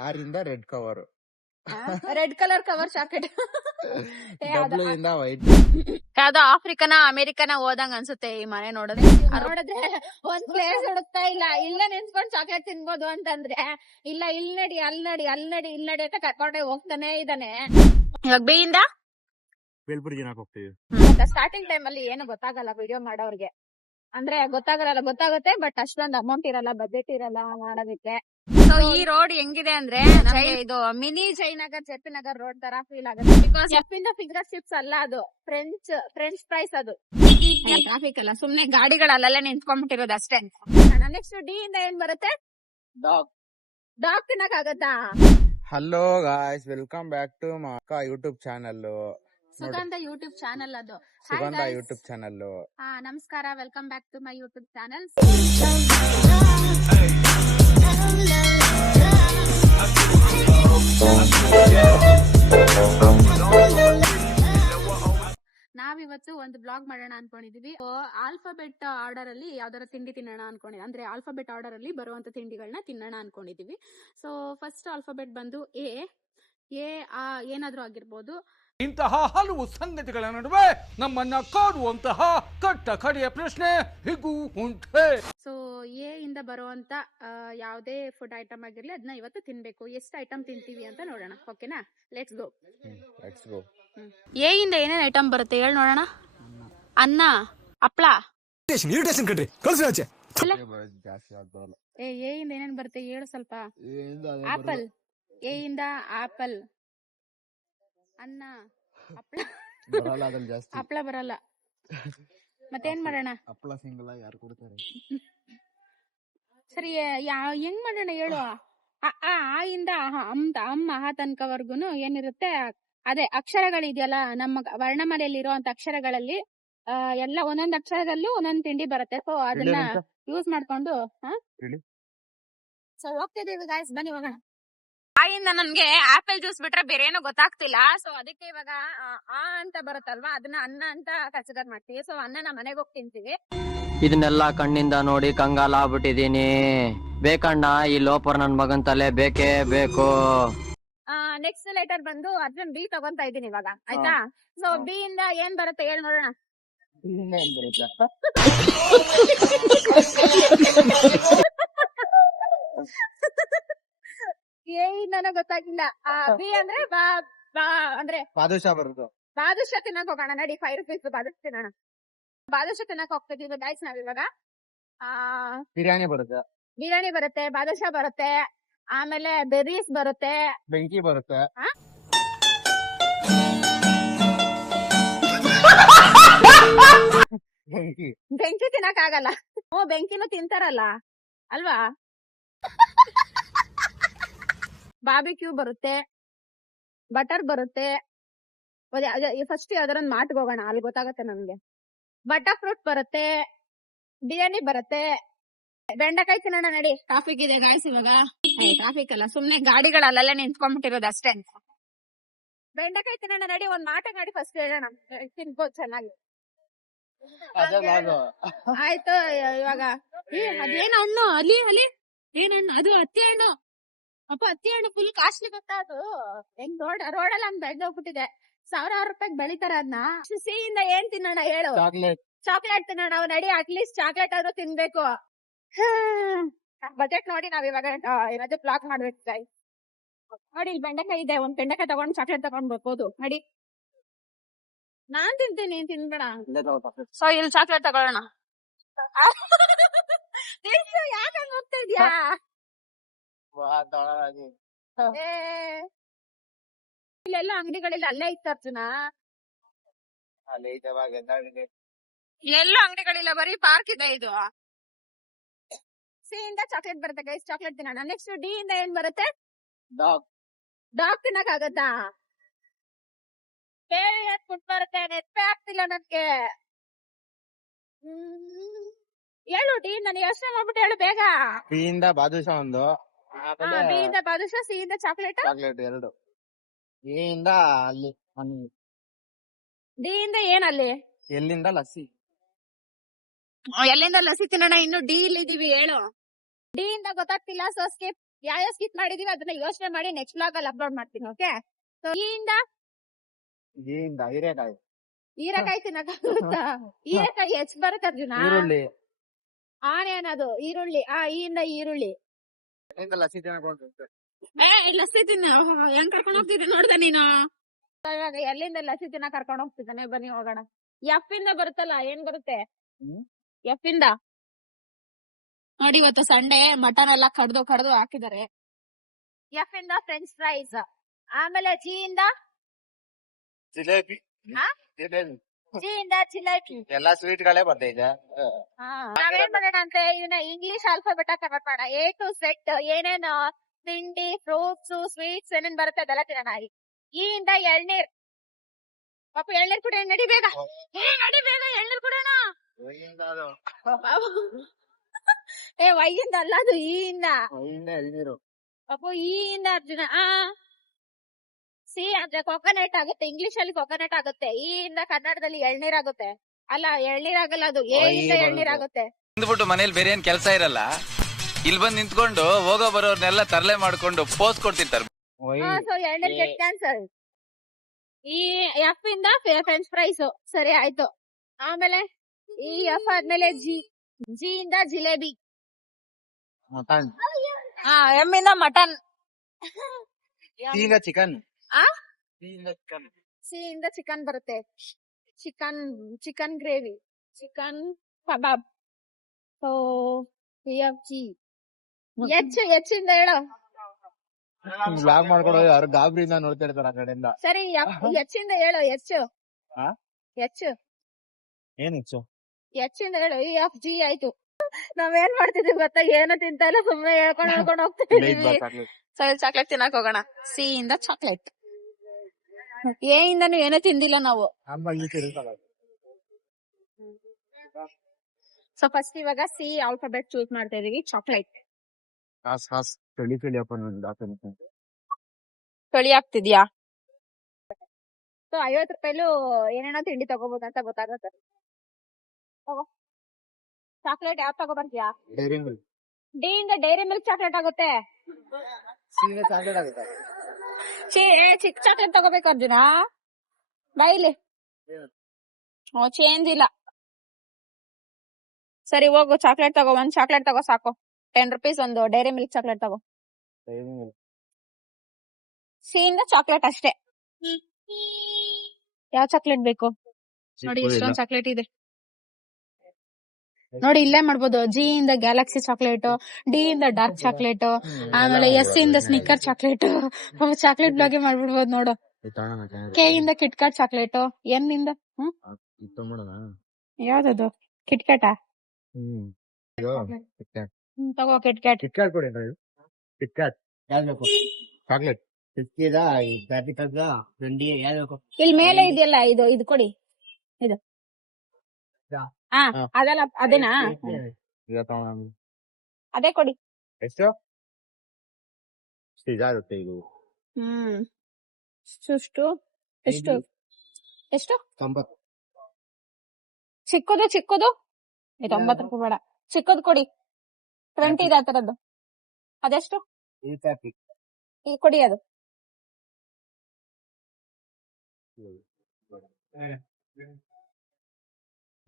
ಯಾರಿಂದ red cover, red colour cover chocolate. W ಇಂದ white. ಯಾವ್ದೋ ಆಫ್ರಿಕನ ಅಮೆರಿಕನ ಹೋದಂಗ ಅನ್ಸುತ್ತೆ ಈ ಮನೆ ನೋಡಿದ್ರೆ. ಒಂದ್ ಪ್ಲೇಸ್ ಹುಡುಕ್ತಾ ಇಲ್ಲ, ಇಲ್ಲೇ ನಿಂತ್ಕೊಂಡ್ ಚಾಕ್ಲೇಟ್ ತಿನ್ಬೋದು ಅಂತಂದ್ರೆ ಇಲ್ಲ, ಇಲ್ ನಡಿ ಅಲ್ ನಡಿ ಅಲ್ ನಡಿ ಇಲ್ ನಡಿ ಅಂತ ಕರ್ಕೊಂಡೆ ಹೋಗ್ತಾನೆ ಇದ್ದಾನೆ. ಇವಾಗ ಬಿ ಇಂದ ಬೇಲ್ಪುರಿಗೆ ಹೋಗ್ತೀವಿ. ಸ್ಟಾರ್ಟಿಂಗ್ ಟೈಮ್ ಅಲ್ಲಿ ಏನು ಗೊತ್ತಾಗಲ್ಲ ವಿಡಿಯೋ ಮಾಡೋರ್ಗೆ, ಅಂದ್ರೆ ಗೊತ್ತಾಗುತ್ತೆ ಬಟ್ ಅಷ್ಟೊಂದು ಅಮೌಂಟ್ ಇರಲ್ಲ, ಬಜೆಟ್ ಇರಲ್ಲ ಮಾಡೋದಕ್ಕೆ. ಸೊ ಈ ರೋಡ್ ಹೆಂಗಿದೆ ಅಂದ್ರೆ ಇದು ಮಿನಿ ಜಯನಗರ್ ಜೆಪಿನಗರ್ ರೋಡ್ ತರ ಫೀಲ್ ಆಗುತ್ತೆ. ಬಿಕಾಸ್ ಎಫ್ ಇಂದ ಫಿಂಗರ್ ಚಿಪ್ಸ್ ಅಲ್ಲ, ಅದು ಫ್ರೆಂಚ್ ಫ್ರೈಸ್. ಅದು ಟ್ರಾಫಿಕ್ ಅಲ್ಲ, ಸುಮ್ನೆ ಗಾಡಿಗಳಲ್ಲೆಲ್ಲ ನಿಂತ್ಕೊಂಡ್ಬಿಟ್ಟಿರೋದು ಅಷ್ಟೇ. ನೆಕ್ಸ್ಟ್ ಡಿ ಇಂದ ಏನ್ ಬರುತ್ತೆ? ಡಾಗ್ ತಿನ್ನಕ್ ಆಗತ್ತಾ? Hello guys, welcome back to my YouTube channel. Sugandha YouTube channel. ಅದು ಸುಗಂಧ ಯೂಟ್ಯೂಬ್ ಚಾನಲ್. ನಮಸ್ಕಾರ, welcome back to my YouTube channel. ನಾವಿವತ್ತು ಒಂದು ಬ್ಲಾಗ್ ಮಾಡೋಣ ಅನ್ಕೊಂಡಿದೀವಿ. ಆಲ್ಫಾಬೆಟ್ ಆರ್ಡರ್ ಅಲ್ಲಿ ಯಾವ್ದಾರ ತಿಂಡಿ ತಿನ್ನೋಣ ಅನ್ಕೊಂಡಿದ್ವಿ, ಅಂದ್ರೆ ಆಲ್ಫಾಬೆಟ್ ಆರ್ಡರ್ ಅಲ್ಲಿ ಬರುವಂತ ತಿಂಡಿಗಳನ್ನ ತಿನ್ನೋಣ ಅನ್ಕೊಂಡಿದೀವಿ. ಸೊ ಫಸ್ಟ್ ಆಲ್ಫಾಬೆಟ್ ಬಂದು ಎ. ಏನಾದ್ರೂ ಆಗಿರ್ಬೋದು. ಇಂತಹ ಹಲವು ಸಂಗತಿಗಳ ನಡುವೆ ನಮ್ಮನ್ನ ಕಾಡುವಂತಹ ಕಟ್ಟ ಕಡೆಯ ಪ್ರಶ್ನೆ ಹೀಗೂ ಉಂಟೆ. ಸೊ ಎ ಇಂದ ಬರುವಂತ ಯಾವುದೇ ಫುಡ್ ಐಟಮ್ ಆಗಿರ್ಲಿ ಅದನ್ನ ಇವತ್ತು ತಿನ್ಬೇಕು. ಎಷ್ಟು ಐಟಮ್ ತಿಂತೀವಿ ಅಂತ ನೋಡೋಣ. ಓಕೆನಾ? Let's go. ಎ ಇಂದ ಏನೇನ್ ಐಟಮ್ ಬರುತ್ತೆ ಹೇಳಿ ನೋಡೋಣ. ಅನ್ನ, ಹಪ್ಳ. ಎ ಇಂದ ಏನೇನ್ ಬರುತ್ತೆ ಹೇಳು ಸ್ವಲ್ಪ. ಆಪಲ್. ಎ ಇಂದ ಆಪಲ್, ಅನ್ನ, ಹಪ್ಳ ಬರಲ್ಲ. ಮತ್ತೇನ್ ಮಾಡೋಣ? ಹಪ್ಳ ಸಿಂಗಲ್ ಯಾರು ಕೊಡ್ತಾರೆ? ಸರಿ, ಹೆಂಗ್ ಮಾಡೋಣ ಹೇಳು. ಆ ಇಂದ ಅಮ್ಮ ತನಕವರ್ಗುನು ಏನಿರುತ್ತೆ, ಅದೇ ಅಕ್ಷರಗಳಿದೆಯಲ್ಲ ನಮ್ಮ ವರ್ಣಮಾಲೆಯಲ್ಲಿ ಇರುವಂತ ಅಕ್ಷರಗಳಲ್ಲಿ ಎಲ್ಲ ಒಂದೊಂದ್ ಅಕ್ಷರದಲ್ಲೂ ಒಂದೊಂದ್ ತಿಂಡಿ ಬರುತ್ತೆ. ಸೊ ಅದನ್ನ ಯೂಸ್ ಮಾಡ್ಕೊಂಡು ಸೊ ಹೋಗ್ತಿದೀವಿ ಗಾಯ್ಸ್, ಬನ್ನಿ ಹೋಗೋಣ. ಆಯಿಂದ ನನ್ಗೆ ಆಪಲ್ ಜ್ಯೂಸ್ ಬಿಟ್ರೆ ಬೇರೆ ಏನೋ ಗೊತ್ತಾಗ್ತಿಲ್ಲ. ಸೊ ಅದಕ್ಕೆ ಇವಾಗ ಅಂತ ಬರುತ್ತಲ್ವಾ, ಅದನ್ನ ಅನ್ನ ಅಂತ ಕನ್ಸಿಡರ್ ಮಾಡ್ತೀವಿ. ಸೊ ಅನ್ನನ ಮನೆಗೆ ಹೋಗಿ ತಿಂತೀವಿ. ಇದನ್ನೆಲ್ಲಾ ಕಣ್ಣಿಂದ ನೋಡಿ ಕಂಗಾಲ ಆಗ್ಬಿಟ್ಟಿದೀನಿ. ಬೇಕಣ್ಣ, ಈ ಲೋಪರ್ ನನ್ ಮಗನ್ ತಲೆ ಬೇಕೇ ಬೇಕು. ನೆಕ್ಸ್ಟ್ ಲೆಟರ್ ಬಂದು ಅರ್ಜುನ್ ಬಿ ತಗೊಂತಾ ಇದೀನಿ ಇವಾಗ, ಆಯ್ತಾ? ಸೊ ಬಿ ಇಂದ ಏನ್ ಬರುತ್ತೆ ಹೇಳಿ ನೋಡೋಣ. ನನಗೆ ಗೊತ್ತಾಗಿಲ್ಲ. ಬಿ ಅಂದ್ರೆ ಅಂದ್ರೆ ಬಾದುಷಾ ಬರುದು. ಬಾದುಷಾ ತಿನ್ನಕ್ ಹೋಗೋಣ ನಡಿ. 5 ರೂಪೀಸ್ ಬಾದುಷಾ ತಿನ್ನೋಣ. ಬಾದುಷಾ ತಿನ್ನಕ್ ಹೋಗ್ತಿದೀವಿ ಗೈಸ್ ನಾವ್ ಇವಾಗ. ಬಿರಿಯಾನಿ ಬರುತ್ತೆ, ಬಾದುಷಾ ಬರುತ್ತೆ, ಆಮೇಲೆ ಬೆರೀಸ್ ಬರುತ್ತೆ, ಬೆಂಕಿ ಬರುತ್ತೆ. ಬೆಂಕಿ ತಿನ್ನಕ್ ಆಗಲ್ಲ. ಬೆಂಕಿನೂ ತಿಂತಾರಲ್ಲ ಅಲ್ವಾ? ಬಾರ್ಬಿಕ್ಯೂ ಬರುತ್ತೆ, ಬಟರ್ ಬರುತ್ತೆ. ಫಸ್ಟ್ ಯಾವ್ದಾರೊಂದ್ ಮಾಟ್ಗೆ ಹೋಗೋಣ, ಅಲ್ಲಿ ಗೊತ್ತಾಗತ್ತೆ ನಮ್ಗೆ. ಬಟರ್ ಫ್ರೂಟ್ ಬರುತ್ತೆ, ಬಿರಿಯಾನಿ ಬರುತ್ತೆ, ಬೆಂಡೆಕಾಯಿ ತಿನ್ನೋಣ ನಡಿ. ಟ್ರಾಫಿಕ್ ಇದೆ ಗಾಯ್ಸ್ ಇವಾಗ. ಟ್ರಾಫಿಕ್ ಅಲ್ಲ, ಸುಮ್ನೆ ಗಾಡಿಗಳಲ್ಲೆಲ್ಲ ನಿಂತ್ಕೊಂಡ್ಬಿಟ್ಟಿರೋದು ಅಷ್ಟೇ. ಬೆಂಡೆಕಾಯಿ ತಿನ್ನೋಣ ನಡಿ. ಒಂದ್ ಮಾಟ ಗಾಡಿ ಫಸ್ಟ್ ಹೇಳೋಣ, ತಿನ್ಬೋದು ಚೆನ್ನಾಗಿ. ಆಯ್ತು ಇವಾಗ ಅದೇನು ಹಣ್ಣು ಅಲ್ಲಿ ಏನ್ ಹಣ್ಣು ಅದು? ಹತ್ತಿ ಹಣ್ಣು. ಅಪ್ಪ ಹತ್ತಿ ಹಣ್ಣು ಫುಲ್ ಕಾಸ್ಟ್ಲಿ ಗೊತ್ತಾ ಅದು? ಹೆಂಗ್ ರೋಡಲ್ಲಿ ಹಂಗ್ ಬೆಳ್ದೋಗ್ಬಿಟ್ಟಿದೆ. 1000 ರೂಪಾಯಿಗೆ ಬೆಳಿತಾರ ಅದನ್ನ. ಸಿಹಿಯಿಂದ ಏನ್ ತಿನ್ನೋಣ ಹೇಳು? ಚಾಕ್ಲೇಟ್ ತಿನ್ನೋಣ ನಾವು ನಡಿ. ಅಟ್ಲೀಸ್ಟ್ ಚಾಕ್ಲೇಟ್ ಆದ್ರೂ ತಿನ್ಬೇಕು. ಬಜೆಟ್ ನೋಡಿ ನಾವ್ ಇವಾಗ ಏನಾದ್ರು ಬ್ಲಾಕ್ ಮಾಡ್ಬೇಕು ಗೈಸ್. ನೋಡಿ ಇಲ್ಲಿ ಬೆಂಡೆಕಾಯಿ ಇದೆ, ಒಂದ್ ಬೆಂಡೆಕಾಯಿ ತಗೊಂಡು ಚಾಕ್ಲೇಟ್ ತಗೊಂಡ್ಬೋದು ನಡಿ. ನಾನ್ ತಿಂತೀನಿ, ನೀನ್ ತಿನ್ಬೇಡ. ಸೊ ಇಲ್ಲಿ ಚಾಕ್ಲೇಟ್ ತಗೊಳ್ಳೋಣ. ಯಾಕೆ ಹೋಗ್ತಾ ಇದ್ಯಾ? ಇಲ್ಲೆಲ್ಲ ಅಂಗಡಿಗಳಿಲ್ಲ, ಅಲ್ಲೇ ಇತ್ತು ಅರ್ಜುನ. ಎಲ್ಲ ಅಂಗಡಿಗಳಿಲ್ಲ, ಬರೀ ಪಾರ್ಕ್ ಇದೆ ಇದು. ಸಿ ಇಂದ ಚಾಕ್ಲೇಟ್ ಬರುತ್ತೆ ಗೈಸ್, ಚಾಕ್ಲೇಟ್ ತಿನ್ನೋಣ. ನೆಕ್ಸ್ಟ್ ಡಿ ಇಂದ ಏನ್ ಬರುತ್ತೆ? ಡಾಗ್ ತಿನ್ನಕ್ ಆಗತ್ತಾ? ಬೇರೆ ಏನ್ ಫುಡ್ ಬರುತ್ತೆ? ನೆನಪೇ ಆಗ್ತಿಲ್ಲ ನನ್ಗೆ. ಹೇಳು ಡಿ. ನಾನು ಯೋಚನೆ ಮಾಡ್ಬಿಟ್ಟು ಹೇಳು ಬೇಗ. ಬಿ ಇಂದ ಬಾದುಷಾ ಒಂದು, ಬಿ ಇಂದ ಬಾದುಷಾ, ಸಿ ಇಂದ ಚಾಕ್ಲೇಟ್ 2. ಎ ಇಂದ ಅಲ್ಲಿ, ಡಿ ಇಂದ ಏನಲ್ಲಿ? ಎಲ್ಲಿಂದ ಲಸ್ಸಿ. ಎಲ್ಲಿಂದ ಲಸ್ಸಿ ತಿನ್ನೋಣ. ಇನ್ನು ಡಿ ಇಲ್ಲಿ ಇದೀವಿ, ಹೇಳು. ಡಿ ಇಂದ ಗೊತ್ತಾಗ್ತಿಲ್ಲ, ಸೊ ಸ್ಕಿಪ್. ಯಾವ ಸ್ಕಿಪ್ ಮಾಡಿದೀವಿ ಅದನ್ನ ಯೋಚನೆ ಮಾಡಿ ನೆಕ್ಸ್ಟ್ ಬ್ಲಾಗ್ ಅಲ್ಲಿ ಅಪ್ಲೋಡ್ ಮಾಡ್ತೀನಿ. ಓಕೆ, ಸೊ ಹೀರೆಕಾಯಿ ಹೀರೆಕಾಯಿ ತಿನ್ನಕ್ಕಾಗುತ್ತಾ? ಹೀರೆಕಾಯಿ ಹೆಚ್ಚು ಬರುತ್ತೆ ಅರ್ಜುನ. ಈರುಳ್ಳಿ ಆನಿಯನ್ ಅದು ಈರುಳ್ಳಿ. ಈಯಿಂದ ಈರುಳ್ಳಿ. ಲಸಿ ತಿನ್ನಕೊಂಡು ಲಸ್ಸಿ ತಿನ್ನ ಹೆಂಗ್ ಕರ್ಕೊಂಡ್ ಹೋಗ್ತಿದ್ದೆ ನೋಡ್ದೆ ನೀನು. ಇವಾಗ ಎಲ್ಲಿಂದ ಲಸ್ಸಿ ತಿನ್ನ ಕರ್ಕೊಂಡ್ ಹೋಗ್ತಿದ್ದಾನೆ, ಬನ್ನಿ ಹೋಗೋಣ. ಎಫ್ ಇಂದ ಬರುತ್ತಲ್ಲ, ಏನ್ ಬರುತ್ತೆ? ಎಫ್ ಇಂದ ನೋಡಿ, ಇವತ್ತು ಸಂಡೇ ಮಟನ್ ಎಲ್ಲ ಕಡ್ದು ಹಾಕಿದ್ದಾರೆ. ಎಫ್ ಇಂದ ಫ್ರೆಂಚ್ ಫ್ರೈಸ್, ಆಮೇಲೆ ಜಿ ಇಂದ ಜಿಲೇಬಿ ಜಿ ಇಂದ ಜಿಲೇಬಿ. ಎಲ್ಲಾ ಸ್ವೀಟ್ ಗಳೇ ಬರ್ತೈತೆ. ನಾವೇನ್ ಮಾಡೋಣ ಅಂದ್ರೆ ಇದನ್ನ ಇಂಗ್ಲಿಷ್ ಆಲ್ಫಾಬೆಟ್ ಕನ್ವರ್ಟ್ ಮಾಡೋಣ. ಎ ಟು ಝೆಡ್ ಏನೇನು ತಿಂಡಿ, ಫ್ರೂಟ್ಸ್, ಸ್ವೀಟ್ಸ್ ಏನೇನ್ ಬರುತ್ತೆ ಅದೆಲ್ಲ ತಿನ್ನೋಣ. ಈ ಇಂದ ಎಳ್ನೀರ್. ಪಾಪು ಎಳ್ನೀರ್ ಕುಡಿಯೋಣ, ನಡಿ ಬೇಗ. ನಡಿ ಬೇಗ, ಎಳ್ನೀರ್ ಕುಡಿಯೋಣ. ವೈಯಿಂದ ಅಲ್ಲ, ಅದು ಈ ಇಂದ. ಎಳ್ನೀರು. ಪಾಪು ಈ ಇಂದ ಅರ್ಜುನ. ಸಿ ಅಂದ್ರೆ ಕೊಕೊನಟ್ ಆಗುತ್ತೆ, ಇಂಗ್ಲಿಷ್ ಅಲ್ಲಿ ಕೊಕೊನಟ್ ಆಗುತ್ತೆ. ಈ ಇಂದ ಕನ್ನಡದಲ್ಲಿ ಎಳ್ನೀರ್ ಆಗುತ್ತೆ. ಅಲ್ಲ, ಎಳ್ನೀರ್ ಆಗಲ್ಲ, ಅದು ಎ ಇಂದ ಎಳ್ನೀರ್ ಆಗುತ್ತೆ. ಅಂದ್ಬಿಟ್ಟು ಮನೇಲಿ ಬೇರೆ ಏನ್ ಕೆಲಸ ಇರಲ್ಲ, ಇಲ್ಲಿ ಬಂದ್ ನಿಂತ್ಕೊಂಡು ಹೋಗೋ ಬರೋರ್ನೆಲ್ಲ ತರಲೆ ಮಾಡ್ಕೊಂಡು ಪೋಸ್ ಕೊಡ್ತಿರ್ತಾರೆ. ಸೊ ಎಳ್ನೀರ್ ಗೆಟ್ ಕ್ಯಾನ್ಸಲ್. ಈ ಎಫ್ ಇಂದ ಫ್ರೆಂಚ್ ಫ್ರೈಸ್. ಸರಿ ಆಯ್ತು. ಆಮೇಲೆ ಈ ಎಫ್ ಆದ್ಮೇಲೆ ಜಿ ಇಂದ ಜಿಲೇಬಿ. ಮಟನ್. ಎಮ್ ಇಂದ ಮಟನ್. ಚಿಕನ್. ಸಿ ಇಂದ ಚಿಕನ್ ಬರುತ್ತೆ. Chicken gravy, chicken kebab. So G. H ಇಂದ ಹೇಳೋ. ಬ್ಲಾಗ್ ಮಾಡ್ಕೊಡೋ, ಯಾರು ಗಾಬರಿಯಿಂದ ನೋಡ್ತಾ ಇರ್ತಾರ ಆ ಕಡೆಯಿಂದ. ಸರಿ, ಎಚ್ ಇಂದ ಹೇಳು. ಎಚ್ ಏನ್ ಹೆಚ್ಚು? ಎಚ್ ಇಂದ ಹೇಳು. ಈ ಎಫ್ ಜಿ ಆಯ್ತು. ನಾವೇನ್ ಮಾಡ್ತಿದ್ವಿ ಗೊತ್ತಾ? ಏನು ತಿಂತ ಇಲ್ಲ, ಸುಮ್ನೆ ಹೇಳ್ಕೊಂಡು ಹೋಗ್ತಾ ಇದೀವಿ. ಸರಿ, ಚಾಕ್ಲೇಟ್ ತಿನ್ನಕ್ ಹೋಗೋಣ. ಸಿ ಇಂದ ಚಾಕ್ಲೇಟ್. ಎ ಇಂದನು ಏನೂ ತಿಂದಿಲ್ಲ ನಾವು. ಸೊ ಫಸ್ಟ್ ಇವಾಗ ಸಿ ಆಲ್ಫಾಬೆಟ್ ಚೂಸ್ ಮಾಡ್ತಾ ಇದೀವಿ. ಚಾಕ್ಲೇಟ್. ಚಳಿ ಆಗ್ತಿದ್ಯಾ? ಸೊ 50 ರೂಪಾಯಿಲು ಏನೇನೋ ತಿಂಡಿ ತಗೋಬಹುದು ಅಂತ ಗೊತ್ತಾಗತ್ತೆ. ಚಾಕ್ಲೇಟ್ ಯಾವ್ದು ತಗೋಬರ್ತೀಯಾ? ಡಿ ಇಂದ ಡೈರಿ ಮಿಲ್ಕ್ ಚಾಕ್ಲೇಟ್ ಆಗುತ್ತೆ. ಚಿಕ್ಕ ಚಾಕ್ಲೇಟ್ ತಗೋಬೇಕು ಅರ್ಜುನ. ಬೈಲಿ. ಚೇಂಜ್ ಇಲ್ಲ. ಸರಿ ಹೋಗು, ಚಾಕ್ಲೇಟ್ ತಗೋ. ಒಂದ್ ಚಾಕ್ಲೇಟ್ ತಗೋ ಸಾಕು. 10 ರೂಪೀಸ್ ಒಂದು ಡೈರಿ ಮಿಲ್ಕ್ ಚಾಕ್ಲೇಟ್ ತಗೋ. ಸಿ ಇಂದ ಚಾಕ್ಲೇಟ್ ಅಷ್ಟೇ. ಯಾವ ಚಾಕ್ಲೇಟ್ ಬೇಕು ನೋಡಿ, ಇಷ್ಟೊಂದ್ ಚಾಕ್ಲೇಟ್ ಇದೆ ನೋಡಿ. ಇಲ್ಲೇ ಮಾಡ್ಬೋದು. ಜಿ ಇಂದ ಗ್ಯಾಲಕ್ಸಿ ಚಾಕ್ಲೇಟ್, ಡಿ ಇಂದ ಡಾರ್ಕ್ ಚಾಕ್ಲೇಟ್, ಆಮೇಲೆ ಎಸ್ ಇಂದ ಸ್ನಿಕ್ಕರ್ ಚಾಕ್ಲೇಟ್. ಚಾಕ್ಲೇಟ್ ಬ್ಲಾಗೆ ಮಾಡ್ಬಿಡ್ಬೋದು ನೋಡು. ಕೆ ಇಂದ ಕಿಟ್ಕಾಟ್ ಚಾಕ್ಲೇಟ್, ಎನ್ ಇಂದ ಯಾವ್ದದು? ಕಿಟ್ಕಾಟಾ? ತಗೋ ಕಿಟ್ಕ್ಯಾಟ್. ಚಾಕ್ಲೇಟ್ ಇಲ್ಲಿ ಮೇಲೆ ಇದೆಯಲ್ಲ, ಇದು ಕೊಡಿ. ಇದು ಅದಲ್ಲ, ಅದೇನಾ? ಅದೇ ಕೊಡಿ. ಎಷ್ಟು ಇದಾಗುತ್ತೆ ಇದು? ಎಷ್ಟು ಎಷ್ಟು ಎಷ್ಟು? 90. ಚಿಕ್ಕದು 90 ರೂಪಾಯಿ ಬೇಡ, ಚಿಕ್ಕದು ಕೊಡಿ. 20 ಇದೆ ಆ ತರದ್ದು. ಅದೆಷ್ಟು? ಈ ಕೊಡಿ ಅದು.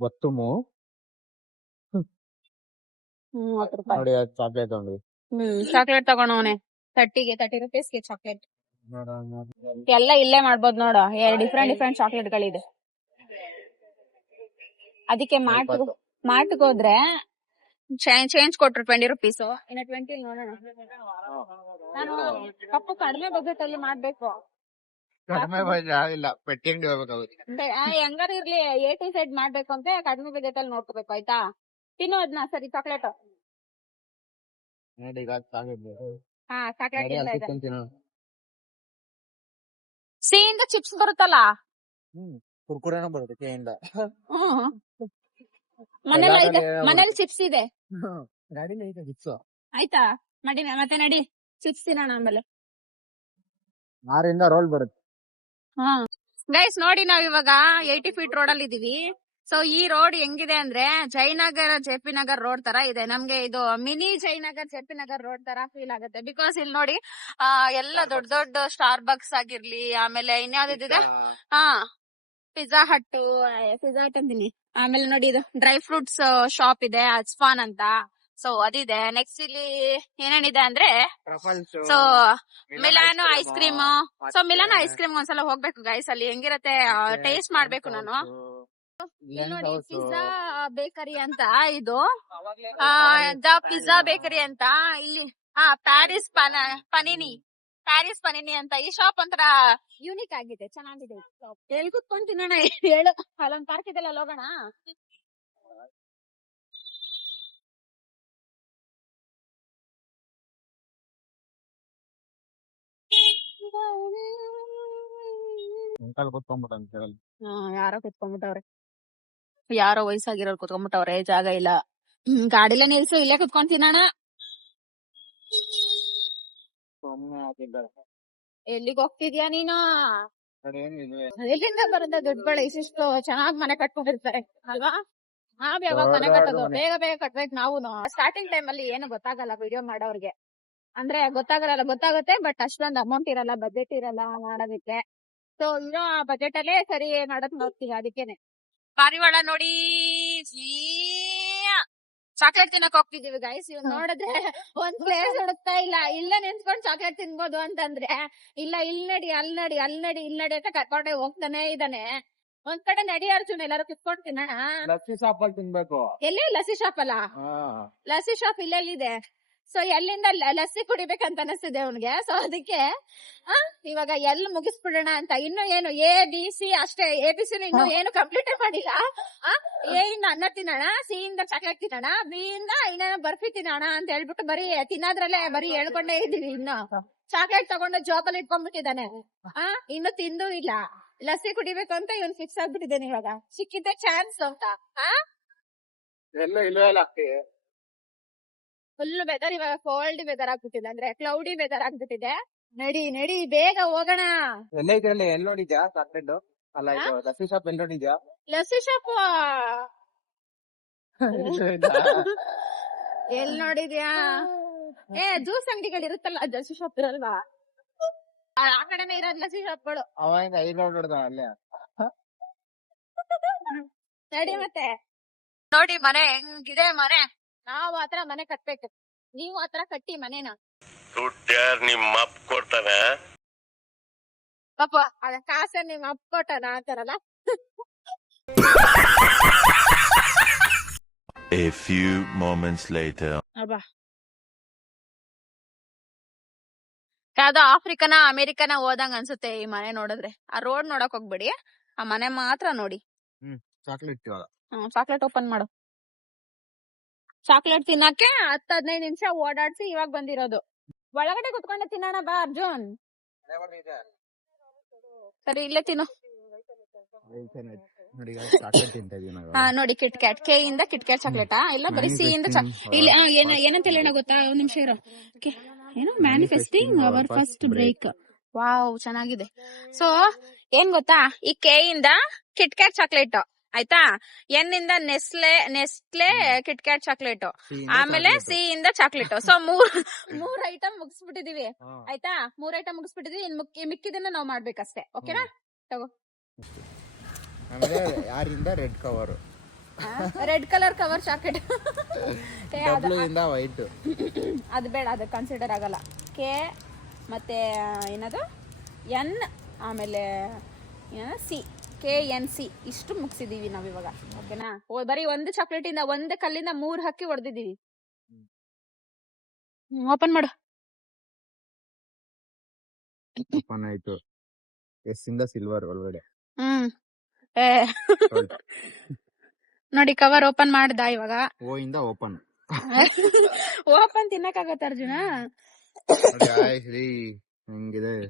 ಒತ್ತುಮು 30 ರೂಪಾಯಿ ನೋಡಿ. ಚಾಕ್ಲೇಟ್ ತಗೊಂಡ್ವಿ. ಚಾಕ್ಲೇಟ್ ತಗೊಂಡವನೆ. 30 ರೂಪೀಸ್ಗೆ ಚಾಕ್ಲೇಟ್. ಎಲ್ಲ ಇಲ್ಲೇ ಮಾಡ್ಬೋದು ನೋಡು. ಡಿಫ್ರೆಂಟ್ ಚಾಕ್ಲೇಟ್ ಗಳಿದೆ. ಅದಕ್ಕೆ ಮಾರ್ಟ್ಗೆ ಹೋದ್ರೆ ಚೇಂಜ್ ಕೊಟ್ರು 20 ರೂಪೀಸ್. ಇನ್ನ 20 ನೋಡೋಣ. ನಾನು ಕಪ್ಪು ಕಡಿಮೆ ಬಜೆಟ್ ಅಲ್ಲಿ ಮಾಡ್ಬೇಕು. ಇಲ್ಲ, ಪೆಟ್ಟಿ ಅಂಗಡಿ ಹೋಗ್ಬೇಕಾಗುತ್ತೆ. ಹೆಂಗಾರು ಇರ್ಲಿ, A to Z ಮಾಡ್ಬೇಕು ಅಂದ್ರೆ ಕಡಿಮೆ ಬಜೆಟ್ ಅಲ್ಲಿ ನೋಡ್ಕೋಬೇಕು. ಆಯ್ತಾ? ತಿನ್ನು ಅದನ್ನ. ಸರಿ, ಚಾಕ್ಲೇಟ್. ಸಿ ಇಂದ ಚಿಪ್ಸ್ ಬರುತ್ತಲ್ಲ, ಕುರ್ಕುರೆನೂ ಬರುತ್ತೆ ಕೆ ಇಂದ. ಮನೇಲಿ ಚಿಪ್ಸ್ ಇದೆ. ಗಾಡಿಲಿ ಐತೆ ಚಿಪ್ಸ್. ಆಯ್ತಾ? ಮತ್ತೆ ನಡಿ ಚಿಪ್ಸ್ ತಿನ್ನೋಣ. ಆಮೇಲೆ 6 ರೋಲ್ ಬರುತ್ತೆ. ಗೈಸ್ ನೋಡಿ, ನಾವ್ ಇವಾಗ 80 ಫೀಟ್ ರೋಡ್ ಅಲ್ಲಿ ಇದೀವಿ. ಸೊ ಈ ರೋಡ್ ಹೆಂಗಿದೆ ಅಂದ್ರೆ ಜಯನಗರ ಜೆ.ಪಿ. ನಗರ್ ರೋಡ್ ತರ ಇದೆ. ನಮ್ಗೆ ಇದು ಮಿನಿ ಜಯನಗರ್ ಜೆ.ಪಿ. ನಗರ್ ರೋಡ್ ತರ ಫೀಲ್ ಆಗುತ್ತೆ. ಬಿಕಾಸ್ ಇಲ್ಲಿ ನೋಡಿ ಎಲ್ಲ ದೊಡ್ಡ ದೊಡ್ಡ ಸ್ಟಾರ್ ಬಕ್ಸ್ ಆಗಿರ್ಲಿ, ಆಮೇಲೆ ಇನ್ಯಾವ್ದಿದೆ ಪಿಜ್ಜಾ ಹಟ್ ಅಂತೀನಿ. ಆಮೇಲೆ ನೋಡಿ ಇದು ಡ್ರೈ ಫ್ರೂಟ್ಸ್ ಶಾಪ್ ಇದೆ, ಅಜ್ಫಾನ್ ಅಂತ. ಸೊ ಅದಿದೆ. ನೆಕ್ಸ್ಟ್ ಇಲ್ಲಿ ಏನೇನಿದೆ ಅಂದ್ರೆ so Milano ice cream. So Milano ice cream ಒಂದ್ಸಲ ಹೋಗ್ಬೇಕು ಗೈಸ್, ಅಲ್ಲಿ ಹೆಂಗಿರತ್ತೆ ಟೇಸ್ಟ್ ಮಾಡ್ಬೇಕು ನಾನು. ನೋಡಿ ಪಿಜ್ಜಾ ಬೇಕರಿ ಅಂತ ಇದು ದ ಪಿಜ್ಜಾ ಬೇಕರಿ ಅಂತ ಇಲ್ಲಿ ಪ್ಯಾರಿಸ್ ಪನಿನಿ ಅಂತ. ಈ ಶಾಪ್ ಒಂಥರ ಯೂನಿಕ್ ಆಗಿದೆ, ಚೆನ್ನಾಗಿದೆ. ಎಲ್ಲಿ ಕುತ್ಕೊಂಡ್ ತಿನ್ನೋಣ ಹೇಳು, ಅಲ್ಲೊಂದ್ ಪಾರ್ಕ್ ಇದೆಲ್ಲ, ಅಲ್ಲಿ ಹೋಗೋಣ. ಯಾರೋ ಕುತ್ಕೊಂಡ್ಬಿಟ್ಟವ್ರೆ, ಯಾರೋ ವಯಸ್ಸಾಗಿರೋರು ಕುತ್ಕೊಂಡ್ಬಿಟ್ಟವ್ರೆ, ಜಾಗ ಇಲ್ಲ. ಗಾಡಿಲೇ ನಿಲ್ಸು, ಇಲ್ಲೇ ಕುತ್ಕೊಂಡ್ ತಿನ್ನೋಣ. ಎಲ್ಲಿಗ್ ಹೋಗ್ತಿದ್ಯಾ ನೀನು? ಎಲ್ಲಿಂದ ಬರೋದ ದುಡ್ಡುಗಳು ಇಷ್ಟಿಷ್ಟು ಚೆನ್ನಾಗ್ ಮನೆ ಕಟ್ಕೊಂಡಿರ್ತಾರೆ ಅಲ್ವಾ? ನಾವ್ ಯಾವಾಗ ಮನೆ ಕಟ್ಟೋದು? ಬೇಗ ಬೇಗ ಕಟ್ಬೇಕು ನಾವು. ಸ್ಟಾರ್ಟಿಂಗ್ ಟೈಮ್ ಅಲ್ಲಿ ಏನು ಗೊತ್ತಾಗಲ್ಲ ವಿಡಿಯೋ ಮಾಡೋರ್ಗೆ, ಅಂದ್ರೆ ಗೊತ್ತಾಗುತ್ತೆ ಬಟ್ ಅಷ್ಟೊಂದು ಅಮೌಂಟ್ ಇರಲ್ಲ, ಬಜೆಟ್ ಇರಲ್ಲ ಮಾಡೋದಕ್ಕೆ. ಸೊ ಇರೋ ಬಜೆಟ್ ಅಲ್ಲೇ ಸರಿ ಮಾಡೋದ್ ನೋಡ್ತೀವಿ. ಅದಕ್ಕೇನೆ ಪಾರಿವಾಳ ನೋಡಿ ಚಾಕ್ಲೇಟ್ ತಿನ್ನಕ್ ಹೋಗ್ತಿದೀವಿ ಗೈಸ್. ಇವ್ ನೋಡಿದ್ರೆ ಒಂದ್ ಪ್ಲೇಸ್ ಹುಡುಕ್ತಾ ಇಲ್ಲ, ಇಲ್ಲೇ ನಿಂತ್ಕೊಂಡ್ ಚಾಕ್ಲೇಟ್ ತಿನ್ಬೋದು ಅಂತಂದ್ರೆ ಇಲ್ಲ, ಇಲ್ಲಿ ನಡಿ ಅಂತ ಕರ್ಕೊಂಡೆ ಹೋಗ್ತಾನೆ ಇದ್ದಾನೆ. ಒಂದ್ ಕಡೆ ನಡಿ ಅರ್ಜುನ್, ಎಲ್ಲಾರು ಕಿತ್ಕೊಂಡ್ ತಿನ್ನೋಣ. ಲಸ್ಸಿ ಶಾಪ್ ಅಲ್ಲಿ ತಿನ್ಬೇಕು. ಎಲ್ಲಿ ಲಸ್ಸಿ ಶಾಪ್ ಅಲ್ಲ? ಲಸ್ಸಿ ಶಾಪ್ ಇಲ್ಲೆಲ್ಲಿದೆ? ಸೊ ಎಲ್ಲಿಂದ ಲಸ್ಸಿ ಕುಡಿಬೇಕಂತ ಅನಿಸ್ತಿದೆ ಅವನ್ಗೆ. ಸೊ ಅದಕ್ಕೆ ಇವಾಗ ಎಲ್ಲಿ ಮುಗಿಸ್ಬಿಡೋಣ ಅಂತ. ಇನ್ನು ಏನು ABC ಅಷ್ಟೇ, ABC ಇನ್ನು ಏನು ಕಂಪ್ಲೀಟ್ ಮಾಡಿಲ್ಲ. A ಇಂದ ಅನ್ನ ತಿನ್ನೋಣ, C ಇಂದ ಚಾಕ್ಲೇಟ್ ತಿನ್ನೋಣ, B ಇಂದ ಇನ್ನೇನೋ ಬರ್ಫಿ ತಿನ್ನೋಣ ಅಂತ ಹೇಳ್ಬಿಟ್ಟು ಬರೀ ತಿನ್ನೋದ್ರಲ್ಲೇ ಬರೀ ಹೇಳ್ಕೊಂಡೇ ಇದೀವಿ. ಇನ್ನು ಚಾಕ್ಲೇಟ್ ತಗೊಂಡು ಜಾಬಲ್ಲಿ ಇಟ್ಕೊಂಡ್ಬಿಟ್ಟಿದ್ದಾನೆ. ಇನ್ನು ತಿಂದು ಇಲ್ಲ. ಲಸ್ಸಿ ಕುಡಿಬೇಕು ಅಂತ ಇವನ್ ಫಿಕ್ಸ್ ಆಗ್ಬಿಟ್ಟಿದ್ದೇನೆ. ಇವಾಗ ಸಿಕ್ಕಿದ್ದೆ ಚಾನ್ಸ್ ಅಂತ. ಫುಲ್ ವೆದರ್ ಇವಾಗ ಕೋಲ್ಡ್ ವೆದರ್ ಆಗ್ಬಿಟ್ಟಿದೆ, ಅಂದ್ರೆ ಕ್ಲೌಡಿ ವೆದರ್ ಆಗ್ಬಿಟ್ಟಿದೆ. ನಡಿ ಬೇಗ ಹೋಗೋಣ. ಎಲ್ಲಿ ನೋಡಿದ್ಯಾ ಚಾಕ್ಲೇಟ್? ಅಲ್ಲ ಇದು ಲಸ್ಸಿ ಶಾಪ್ ಎಲ್ಲಿ ನೋಡಿದ್ಯಾ? ಲಸ್ಸಿ ಶಾಪ್ ಎಲ್ಲಿ ನೋಡಿದ್ಯಾ? ಜ್ಯೂಸ್ ಅಂಗಡಿಗಳು ಇರುತ್ತಲ್ಲ, ಲಸ್ಸಿ ಶಾಪ್ ಇರಲ್ವಾ? ಆ ಕಡೆನೇ ಇರೋದ್ ಲಸ್ಸಿ ಶಾಪ್ಗಳು. ಅವಾಗ ನೋಡ್ದ ಅಲ್ಲೇ. ನಡಿ ಮತ್ತೆ. ನೋಡಿ ಮನೆ ಹೆಂಗಿದೆ ಮನೆ. ನಾವು ಆತರ ಮನೆ ಕಟ್ಬೇಕು, ನೀವು ಆತರ ಕಟ್ಟಿ ಮನೇನ. ನಿಮ್ಮ ಅಪ್ಪ ಕೊಡ್ತಾನೆ ಪಾಪ ಅದ ಕಾಸ ನಿಮ್ ಅಪ್ಪ ಕೊಟ್ಟನ ಅಂತಾರಲ್ಲ. A few moments later. ಅಬ್ಬಾ, ಯಾವ್ದೋ ಆಫ್ರಿಕನ ಅಮೆರಿಕನ ಹೋದಂಗ ಅನ್ಸುತ್ತೆ ಈ ಮನೆ ನೋಡಿದ್ರೆ. ಆ ರೋಡ್ ನೋಡಕ್ ಹೋಗ್ಬೇಡಿ, ಆ ಮನೆ ಮಾತ್ರ ನೋಡಿ. ಚಾಕ್ಲೇಟ್ ಚಾಕ್ಲೇಟ್ ಓಪನ್ ಮಾಡು. ಚಾಕ್ಲೇಟ್ ತಿನ್ನಕ್ಕೆ 10-15 ನಿಮಿಷ ಓಡಾಡ್ಸಿ ಇವಾಗ ಬಂದಿರೋದು. ಒಳಗಡೆ ಕುತ್ಕೊಂಡೆ ತಿನ್ನೋಣ ಬಾ ಅರ್ಜುನ್. ಸರಿ ಇಲ್ಲೇ ತಿನ್ನು. ನೋಡಿ ಕಿಟ್ ಕ್ಯಾಟ್, ಕೆ ಇಂದ ಕಿಟ್ ಕ್ಯಾಟ್ ಚಾಕ್ಲೇಟಾ? ಇಲ್ಲ ಬರೀ ಸಿ ಇಂದ. ಇಲ್ಲಿ ಏನಂತ ಹೇಳೋಣ ಗೊತ್ತಾ? ಒಂದ್ ನಿಮಿಷ ಇರೋ. ಏನು manifesting our first break. Wow, ಚೆನ್ನಾಗಿದೆ. ಸೊ ಏನ್ ಗೊತ್ತಾ, ಈ ಕೆ ಇಂದ ಕಿಟ್ ಕ್ಯಾಟ್ ಚಾಕ್ಲೇಟ್ ಆಯ್ತಾ, ಎನ್ ಇಂದ ನೆಸ್ಲೆ ಕಿಟ್ ಕ್ಯಾಟ್ ಚಾಕ್ಲೇಟ್, ಆಮೇಲೆ ಸಿ ಇಂದ ಚಾಕ್ಲೇಟ್. ಸೊ ಮೂರ್ ಐಟಮ್ ಮುಗಿಸ್ಬಿಟ್ಟಿದೀವಿ ಆಯ್ತಾ. 3 ಐಟಮ್ ಮುಗಿಸ್ಬಿಟ್ಟಿದೀವಿ. ಇನ್ ಮಿಕ್ಕಿದನ್ನ ನಾವ್ ಮಾಡ್ಬೇಕಷ್ಟೇ. ಓಕೆನಾ? ತಗೋ. ಆಮೇಲೆ ಯಾರಿಂದ red cover, red colour cover chocolate. White ಅದು ಬೇಡ, ಅದು ಕನ್ಸಿಡರ್ ಆಗಲ್ಲ. ಕೆ ಮತ್ತೆ ಏನದು ಎನ್, ಆಮೇಲೆ ಸಿ, KNC ಇಷ್ಟು ಮುಗಿಸಿದೀವಿ ನಾವಿವಾಗ. ಓಕೆನಾ? ಬರೀ ಒಂದು ಚಾಕ್ಲೇಟ್ ಇಂದ, ಒಂದು ಕಲ್ಲಿಂದ 3 ಹಕ್ಕಿ ಹೊಡೆದಿದ್ದೀವಿ. ಓಪನ್ ಮಾಡು. ಓಪನ್ ಆಯ್ತು. ಎಸ್ ಇಂದ ಸಿಲ್ವರ್ ಒಳಗಡೆ. ನೋಡಿ ಕವರ್ ಓಪನ್ ಮಾಡ್ದ ಇವಾಗ. ಓ ಇಂದ ಓಪನ್. ಓಪನ್ ತಿನ್ನಕ್ಕಾಗತ್ತ ಅರ್ಜುನ?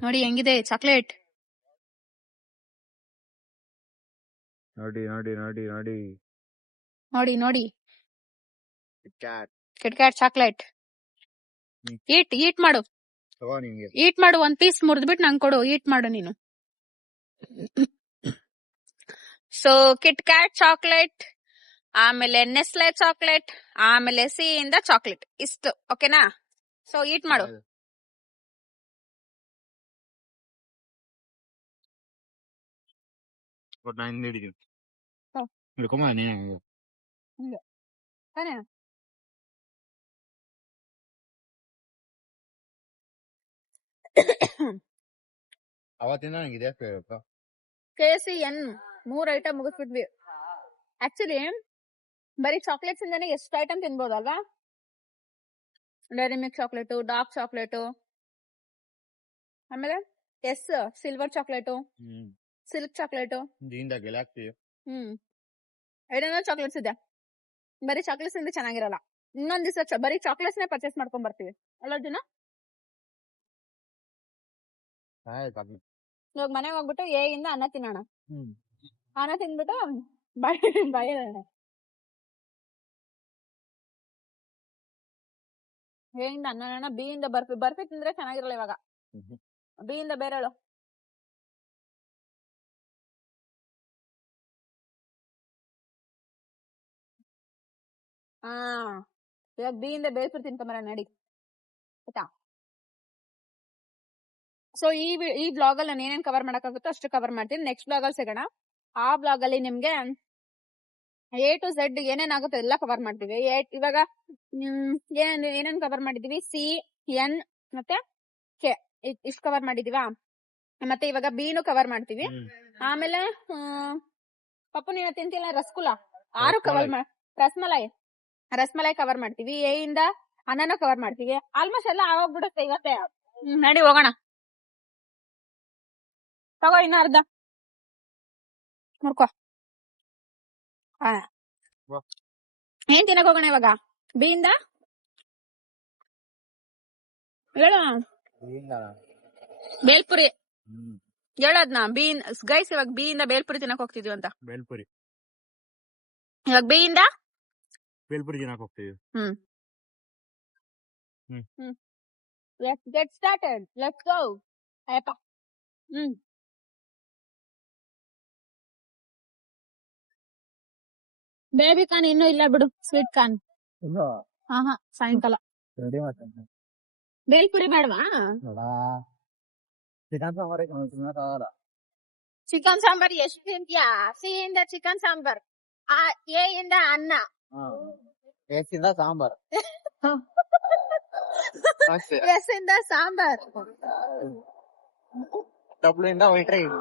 ನೋಡಿ ಹೆಂಗಿದೆ ಚಾಕ್ಲೇಟ್. ನೋಡಿ ಕಿಟ್ ಕ್ಯಾಟ್ ಚಾಕ್ಲೇಟ್. ಈಟ್ ಮಾಡು. ಈಟ್ ಮಾಡು. 1 ಪೀಸ್ ಮುರಿದ್ಬಿಟ್ಟು ನಂಗೆ ಕೊಡು. ಈಟ್ ಮಾಡು ನೀನು. ಸೊ ಕಿಟ್ ಕ್ಯಾಟ್ ಚಾಕ್ಲೇಟ್, ಆಮೇಲೆ ನೆಸ್ಲೆ ಚಾಕ್ಲೇಟ್, ಆಮೇಲೆ ಸಿ ಇಂದ ಚಾಕ್ಲೇಟ್, ಇಷ್ಟು ಓಕೆನಾ. ಸೊ ಈಟ್ ಮಾಡು. ತಾನೇ? ಅವತ್ತಿಂದ ನಂಗೆ KCN 3 ಐಟಮ್ ಮುಗಿಸ್ಬಿಟ್ವಿ. ಆಕ್ಚುಲಿ ಬರೀ ಚಾಕ್ಲೇಟ್ಸ್ ಇಂದಾನೆ ಎಷ್ಟು ಐಟಮ್ ತಿನ್ಬೋದಲ್ವಾ. Dairy Milk chocolate, dark chocolate, ಆಮೇಲೆ silver chocolate, silk chocolate, Galaxy ಏನೇನೋ ಚಾಕ್ಲೇಟ್ಸ್ ಇದೆ. ಬರೀ ಚಾಕ್ಲೇಟ್ಸ್ ಇಂದ ಚೆನ್ನಾಗಿರಲ್ಲ. ಇನ್ನೊಂದ್ ದಿವಸ ಬರೀ ಚಾಕ್ಲೇಟ್ಸ್ ನೇ ಪರ್ಚೇಸ್ ಮಾಡ್ಕೊಂಡ್ ಬರ್ತೀವಿ ಅಲ್ಲ ದಿನ. ಇವಾಗ ಮನೆಗೆ ಹೋಗ್ಬಿಟ್ಟು ಎ ಇಂದ ಅನ್ನ ತಿನ್ನೋಣ. ಅನ್ನ ತಿನ್ಬಿಟ್ಟು ಬಾಯಿ ಎ ಇಂದ ಅನ್ನ, ಬಿ ಇಂದ ಬರ್ಫಿ ತಿಂದ್ರೆ ಚೆನ್ನಾಗಿರಲ್ಲ. ಇವಾಗ ಬಿ ಇಂದ ಬೇರೆ ಹೇಳು. ಇವಾಗ ಬಿ ಇಂದ ಬೇಲ್ಪುರಿ ತಿನ್ಕೊಂಬರ ನಡಿ ಆಯ್ತಾ. ಸೊ ಈ ಬ್ಲಾಗ್ ಅಲ್ಲಿ ನಾನು ಏನೇನ್ ಕವರ್ ಮಾಡಕ್ಕಾಗುತ್ತೋ ಅಷ್ಟು ಕವರ್ ಮಾಡ್ತೀನಿ. ನೆಕ್ಸ್ಟ್ ಬ್ಲಾಗ್ ಅಲ್ಲಿ ಸಿಗೋಣ. ಆ ಬ್ಲಾಗ್ ಅಲ್ಲಿ ನಿಮ್ಗೆ A to Z ಏನೇನಾಗುತ್ತೆ ಎಲ್ಲ ಕವರ್ ಮಾಡ್ತೀವಿ. ಇವಾಗ ಏನೇನ್ ಕವರ್ ಮಾಡಿದೀವಿ, CN ಮತ್ತೆ K ಇಷ್ಟು ಕವರ್ ಮಾಡಿದೀವಾ. ಮತ್ತೆ ಇವಾಗ B ನು ಕವರ್ ಮಾಡ್ತೀವಿ. ಆಮೇಲೆ ಪಪ್ಪು ನೀನು ತಿಂತಿಲ್ಲ ರಸಗುಲ್ಲ 6 ಕವರ್ ರಸ್ಮಲೈ ಕವರ್ ಮಾಡ್ತೀವಿ. ಎ ಇಂದ ಅನ್ನನೂ ಕವರ್ ಮಾಡ್ತೀವಿ. ಆಲ್ಮೋಸ್ಟ್ ಎಲ್ಲ ಆಗೋಗ್ಬಿಡುತ್ತೆ ಇವತ್ತೆ. ನಡಿ ಹೋಗೋಣ. ತಗೋ ಇನ್ನ ಅರ್ಧ ನೋಡ್ಕೊ. ಏನ್ ತಿನ್ನಕ್ ಹೋಗೋಣ ಇವಾಗ? ಬಿ ಇಂದ ಹೇಳು. ಬೇಲ್ಪುರಿ ಹೇಳದ್ನ. ಗೈಸ್ ಇವಾಗ ಬಿ ಇಂದ ಬೇಲ್ಪುರಿ ತಿನ್ನಕ್ ಹೋಗ್ತಿದ್ವಿ ಅಂತ. ಬೇಲ್ಪುರಿ ಇವಾಗ ಬಿ ಇಂದ ಬೇಲ್ಪುರಿ ತಿನ್ನಕ್ ಹೋಗ್ತೀವಿ. Let's get started. Let's go. Ayyappa. Baby corn ಇನ್ನೂ ಇಲ್ಲ ಬಿಡು. ಸ್ವೀಟ್ ಕಾರ್ನ್ ಸಾಯಂಕಾಲ. ಬೇಲ್ಪುರಿ ಬೇಡವಾ? ಚಿಕನ್ ಸಾಂಬಾರ್ ಎಷ್ಟು ತಿಂತೀಯಾ? ಸಿ ಇಂದ ಚಿಕನ್ ಸಾಂಬಾರ್, ಎ ಇಂದ ಅನ್ನ, ಸಾಂಬಾರ್, ಎಸ್ ಇಂದ ಸಾಂಬಾರ್, ಡಬ್ಲ್ಯೂ ಇಂದ ವೈಟ್ ರೈಸ್,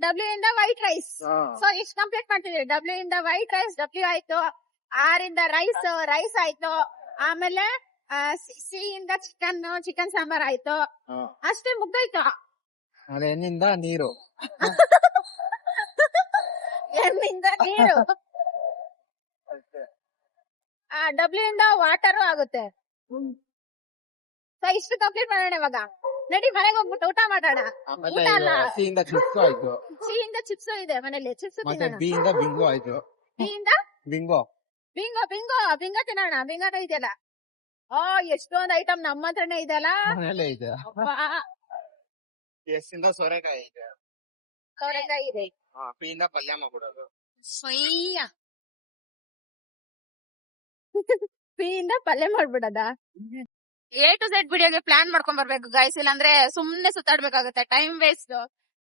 ಡಬ್ಲ್ಯೂ ಇಂದ ವೈಟ್ ರೈಸ್. ಸೊ ಇಷ್ಟು ಕಂಪ್ಲೀಟ್ ಮಾಡ್ತಿದ್ವಿ. ಡಬ್ಲ್ಯೂ ಇಂದ ವೈಟ್ ರೈಸ್, ಡಬ್ಲ್ಯೂ ಆಯ್ತು. ಆರ್ ಇಂದ ರೈಸ್ ಆಯ್ತು. ಆಮೇಲೆ ಸಿ ಇಂದ ಚಿಕನ್ ಸಾಂಬಾರ್ ಆಯ್ತು. ಅಷ್ಟೇ ಮುಗ್ದೋಯ್ತು. ಎನ್ನಿಂದ ನೀರು, ಎನ್ನಿಂದ ನೀರು, ಡಬ್ಲ್ಯೂ ಇಂದ ವಾಟರು ಆಗುತ್ತೆ. ಸೊ ಇಷ್ಟು ಕಂಪ್ಲೀಟ್ ಮಾಡೋಣ ಇವಾಗ. ನಡಿ ಮನೆಗೆ ಹೋಗ್ಬಿಟ್ಟು ಊಟ ಮಾಡೋಣ. ಊಟ ಅಲ್ಲ, ಸಿ ಇಂದ ಚಿಪ್ಸ್ ಆಯ್ತು. ಸಿ ಇಂದ ಚಿಪ್ಸ್ ಇದೆ ಮನೇಲಿ, ಚಿಪ್ಸ್ ತಿನ್ನೋಣ. ಬಿ ಇಂದ ಬಿಂಗೋ ಆಯ್ತು. ಬಿ ಇಂದ ಬಿಂಗೋ ಬಿಂಗೋ ತಿನ್ನೋಣ. ಬಿಂಗೋ ಇದೆಯಲ್ಲ, ಎಷ್ಟೊಂದು ಐಟಮ್ ನಮ್ಮ ಹತ್ರನೇ ಇದೆಯಲ್ಲ. ಮನೇಲೆ ಇದೆ. ಎಸ್ ಇಂದ ಸೋರೆಕಾಯಿ ಇದೆ. ಸೋರೆಕಾಯಿ ಇದೆ. ಪಿ ಇಂದ ಪಲ್ಯ ಮಾಡ್ಬಿಡೋದು. ಪಿ ಇಂದ ಪಲ್ಯ ಮಾಡ್ಬಿಡದ. A to Z ವಿಡಿಯೋಗೆ ಪ್ಲಾನ್ ಮಾಡ್ಕೊಂಡ್ ಬರ್ಬೇಕು ಗೈಸ್. ಇಲ್ಲಾಂದ್ರೆ ಸುಮ್ನೆ ಸುತ್ತಾಡ್ಬೇಕಾಗುತ್ತೆ. ಟೈಮ್ ವೇಸ್ಟ್,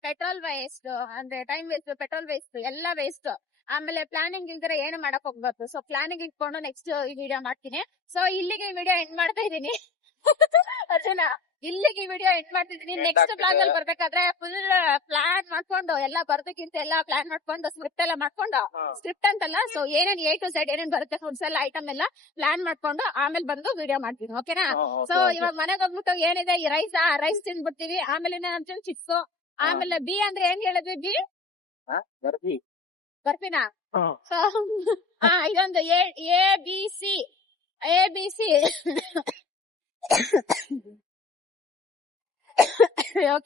ಪೆಟ್ರೋಲ್ ವೇಸ್ಟ್, ಅಂದ್ರೆ ಟೈಮ್ ವೇಸ್ಟ್, ಪೆಟ್ರೋಲ್ ವೇಸ್ಟ್, ಎಲ್ಲ ವೇಸ್ಟ್. ಆಮೇಲೆ ಪ್ಲಾನಿಂಗ್ ಇಲ್ದಿರ ಏನು ಮಾಡಕ್ ಹೋಗ್ಬಾರ್ದು. ಸೊ ಪ್ಲಾನಿಂಗ್ ಇಟ್ಕೊಂಡು ನೆಕ್ಸ್ಟ್ ಈ ವಿಡಿಯೋ ಮಾಡ್ತೀನಿ. ಸೊ ಇಲ್ಲಿಗೆ ಈ ವಿಡಿಯೋ ಎಂಡ್ ಮಾಡ್ತಾ ಇದೀನಿ. ಅರ್ಜುನ, ಇಲ್ಲಿಗೆ ಈ ವಿಡಿಯೋ ಎಂಡ್ ಮಾಡ್ತಿದೀನಿ. ನೆಕ್ಸ್ಟ್ ಬ್ಲಾಗ್ ಅಲ್ಲಿ ಬರ್ಬೇಕಾದ್ರೆ ಫುಲ್ ಪ್ಲಾನ್ ಮಾಡ್ಕೊಂಡು ಎಲ್ಲ ಬರ್ದಕ್ಕಿಂತ ಎಲ್ಲ ಪ್ಲಾನ್ ಮಾಡ್ಕೊಂಡು ಸ್ಕ್ರಿಪ್ಟ್ ಎಲ್ಲ ಮಾಡ್ಕೊಂಡು, ಸ್ಕ್ರಿಪ್ಟ್ ಅಂತಲ್ಲ, ಸೊ ಏನೇನ್ A to Z ಏನೇನ್ ಬರುತ್ತೆ ಫುಡ್ಸ್ ಎಲ್ಲ ಐಟಮ್ ಎಲ್ಲ ಪ್ಲಾನ್ ಮಾಡ್ಕೊಂಡು ಆಮೇಲೆ ಬಂದು ವಿಡಿಯೋ ಮಾಡ್ತೀನಿ. ಓಕೆನಾ? ಸೊ ಇವಾಗ ಮನೆಗೆ ಹೋಗ್ಬಿಟ್ಟು ಏನಿದೆ ಈ ರೈಸ್ ತಿಂದ್ಬಿಡ್ತೀವಿ. ಆಮೇಲೆ ಚಿಪ್ಸ್. ಆಮೇಲೆ ಬಿ ಅಂದ್ರೆ ಏನ್ ಹೇಳಿದ್ವಿ? ಬರ್ಫಿನಾ? ಸೊ ಇದೊಂದು ಎ ಬಿ ಸಿ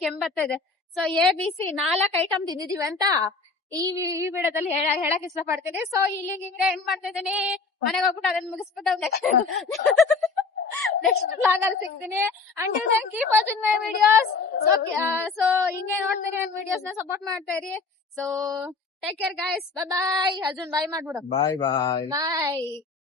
ಕೆಂಬತ್ತ ಇದೆ. ಸೊ ABC 4 ಐಟಮ್ ತಿಂದಿದೀವಿ ಅಂತ ಈ ವಿಡಿಯೋದಲ್ಲಿ ಹೇಳಕ್ ಇಷ್ಟಪಡ್ತೀನಿ. ಸೊ ಇಲ್ಲಿಗೆ ಎಂಡ್ ಮಾಡ್ತಾ ಇದ್ದೀನಿ. ಮನೆಗೆ ಹೋಗ್ಬಿಟ್ಟು ಅದನ್ನ ಮುಗಿಸ್ಬಿಟ್ಟು ನೆಕ್ಸ್ಟ್ ಬ್ಲಾಗ್ ಅಲ್ಲಿ ಸಿಗ್ತೀನಿ. Until then keep watching my videos. So ಹಿಂಗೆ ನೋಡ್ತೀನಿ ನನ್ನ ವಿಡಿಯೋಸ್ ನ ಸಪೋರ್ಟ್ ಮಾಡ್ತಾ ಇರಿ. So take care guys, bye. Arjun bye ಮಾಡ್ಬಿಡು. Bye bye. ಬಾಯ್.